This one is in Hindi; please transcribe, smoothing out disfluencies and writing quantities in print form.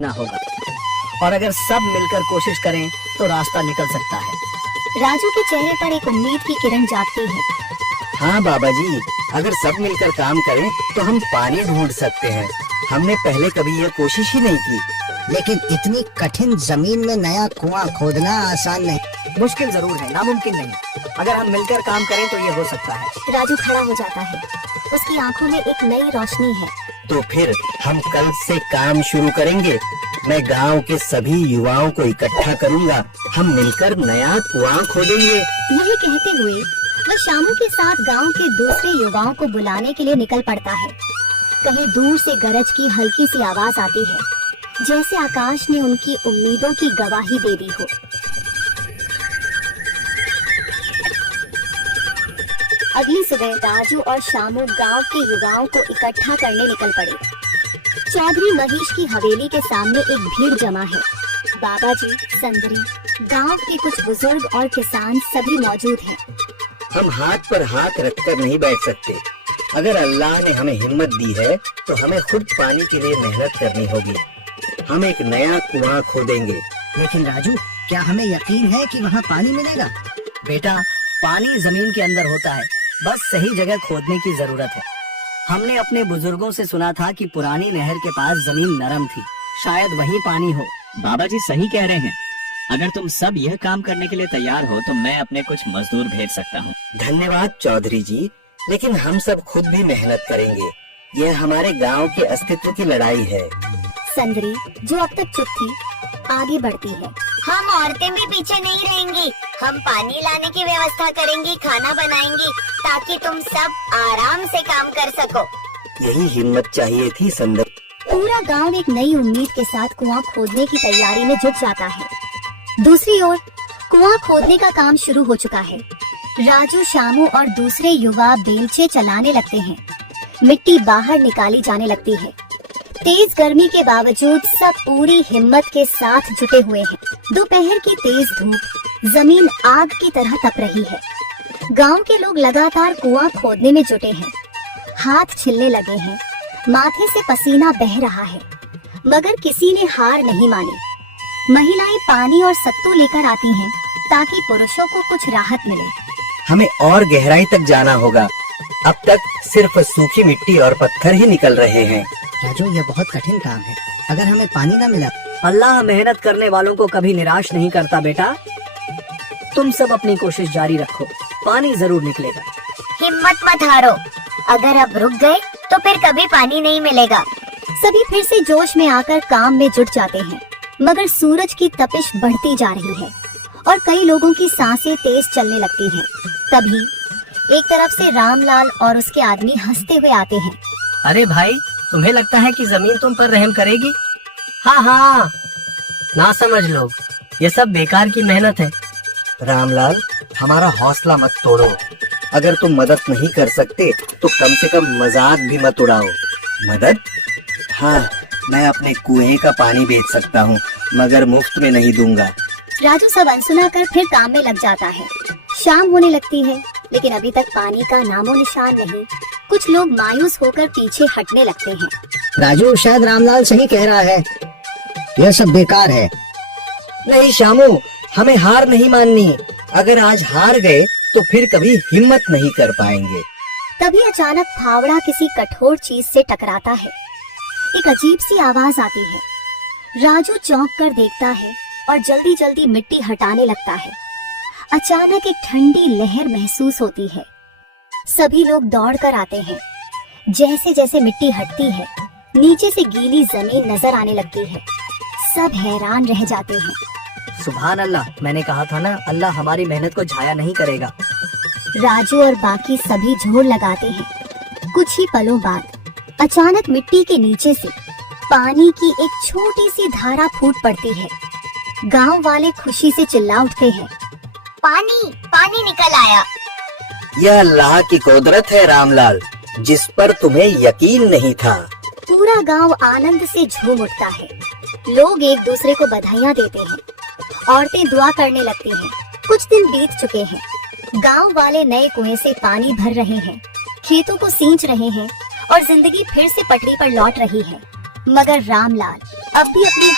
ना होगा, और अगर सब मिलकर कोशिश करें तो रास्ता निकल सकता है। राजू के चेहरे पर एक उम्मीद की किरण जागती है। हाँ बाबा जी, अगर सब मिलकर काम करें तो हम पानी ढूंढ सकते हैं। हमने पहले कभी यह कोशिश ही नहीं की। लेकिन इतनी कठिन जमीन में नया कुआं खोदना आसान नहीं। मुश्किल जरूर है, नामुमकिन नहीं। अगर हम मिलकर काम करें तो ये हो सकता है। राजू खड़ा हो जाता है, उसकी आंखों में एक नई रोशनी है। तो फिर हम कल से काम शुरू करेंगे। मैं गांव के सभी युवाओं को इकट्ठा करूंगा, हम मिलकर नया कुआं खोदेंगे। यही कहते हुए वह शामू के साथ गांव के दूसरे युवाओं को बुलाने के लिए निकल पड़ता है। कहीं दूर से गरज की हल्की सी आवाज आती है, जैसे आकाश ने उनकी उम्मीदों की गवाही दे दी हो। अगली सुबह राजू और शामू गांव के युवाओं को इकट्ठा करने निकल पड़े। चौधरी महेश की हवेली के सामने एक भीड़ जमा है। बाबा जी, संदरी, गांव के कुछ बुजुर्ग और किसान सभी मौजूद हैं। हम हाथ पर हाथ रखकर नहीं बैठ सकते। अगर अल्लाह ने हमें हिम्मत दी है तो हमें खुद पानी के लिए मेहनत करनी होगी। हम एक नया कुआं खोदेंगे। लेकिन राजू, क्या हमें यकीन है कि वहाँ पानी मिलेगा? बेटा, पानी जमीन के अंदर होता है, बस सही जगह खोदने की जरूरत है। हमने अपने बुजुर्गों से सुना था कि पुरानी नहर के पास जमीन नरम थी, शायद वहीं पानी हो। बाबा जी सही कह रहे हैं। अगर तुम सब यह काम करने के लिए तैयार हो तो मैं अपने कुछ मजदूर भेज सकता हूँ। धन्यवाद चौधरी जी, लेकिन हम सब खुद भी मेहनत करेंगे। यह हमारे गांव के अस्तित्व की लड़ाई है। संदरी, जो अब तक चुप थी, आगे बढ़ती है। हम औरतें भी पीछे नहीं रहेंगी। हम पानी लाने की व्यवस्था करेंगी, खाना बनाएंगी, ताकि तुम सब आराम से काम कर सको। यही हिम्मत चाहिए थी संदर। पूरा गांव एक नई उम्मीद के साथ कुआं खोदने की तैयारी में जुट जाता है। दूसरी ओर कुआं खोदने का काम शुरू हो चुका है। राजू, शामू और दूसरे युवा बेलचे चलाने लगते हैं। मिट्टी बाहर निकाली जाने लगती है। तेज गर्मी के बावजूद सब पूरी हिम्मत के साथ जुटे हुए हैं। दोपहर की तेज धूप जमीन आग की तरह तप रही है। गांव के लोग लगातार कुआं खोदने में जुटे हैं। हाथ छिलने लगे हैं, माथे से पसीना बह रहा है, मगर किसी ने हार नहीं मानी। महिलाएं पानी और सत्तू लेकर आती हैं, ताकि पुरुषों को कुछ राहत मिले। हमें और गहराई तक जाना होगा। अब तक सिर्फ सूखी मिट्टी और पत्थर ही निकल रहे हैं। राजू, ये बहुत कठिन काम है। अगर हमें पानी न मिला? अल्लाह मेहनत करने वालों को कभी निराश नहीं करता बेटा। तुम सब अपनी कोशिश जारी रखो, पानी जरूर निकलेगा। हिम्मत मत हारो। अगर अब रुक गए तो फिर कभी पानी नहीं मिलेगा। सभी फिर से जोश में आकर काम में जुट जाते हैं, मगर सूरज की तपिश बढ़ती जा रही है और कई लोगों की सांसें तेज चलने लगती हैं। तभी एक तरफ से रामलाल और उसके आदमी हंसते हुए आते हैं। अरे भाई, तुम्हें लगता है कि जमीन तुम पर रहम करेगी? हाँ हाँ, ना समझ लोग, ये सब बेकार की मेहनत है। रामलाल, हमारा हौसला मत तोड़ो। अगर तुम मदद नहीं कर सकते तो कम से कम मजाक भी मत उड़ाओ। मदद? हाँ, मैं अपने कुएं का पानी बेच सकता हूँ, मगर मुफ्त में नहीं दूंगा। राजू सब अनसुना कर फिर काम में लग जाता है। शाम होने लगती है, लेकिन अभी तक पानी का नामो निशान नहीं। कुछ लोग मायूस होकर पीछे हटने लगते हैं। राजू, शायद रामलाल सही कह रहा है, यह सब बेकार है। नहीं शामू, हमें हार नहीं माननी। अगर आज हार गए तो फिर कभी हिम्मत नहीं कर पाएंगे। तभी अचानक फावड़ा किसी कठोर चीज से टकराता है। एक अजीब सी आवाज आती है। राजू चौंक कर देखता है और जल्दी जल्दी मिट्टी हटाने लगता है। अचानक एक ठंडी लहर महसूस होती है। सभी लोग दौड़ कर आते हैं। जैसे जैसे मिट्टी हटती है, नीचे से गीली जमीन नजर आने लगती है। सब हैरान रह जाते हैं। सुभान अल्लाह, मैंने कहा था ना, अल्लाह हमारी मेहनत को जाया नहीं करेगा। राजू और बाकी सभी जोर लगाते हैं। कुछ ही पलों बाद अचानक मिट्टी के नीचे से पानी की एक छोटी सी धारा फूट पड़ती है। गांव वाले खुशी से चिल्ला उठते हैं। पानी पानी निकल आया। यह अल्लाह की कुदरत है रामलाल, जिस पर तुम्हें यकीन नहीं था। पूरा गांव आनंद से झूम उठता है। लोग एक दूसरे को बधाइयां देते हैं। औरतें दुआ करने लगती हैं। कुछ दिन बीत चुके हैं। गांव वाले नए कुएं से पानी भर रहे हैं, खेतों को सींच रहे हैं और जिंदगी फिर से पटरी पर लौट रही है। मगर रामलाल अब भी अपनी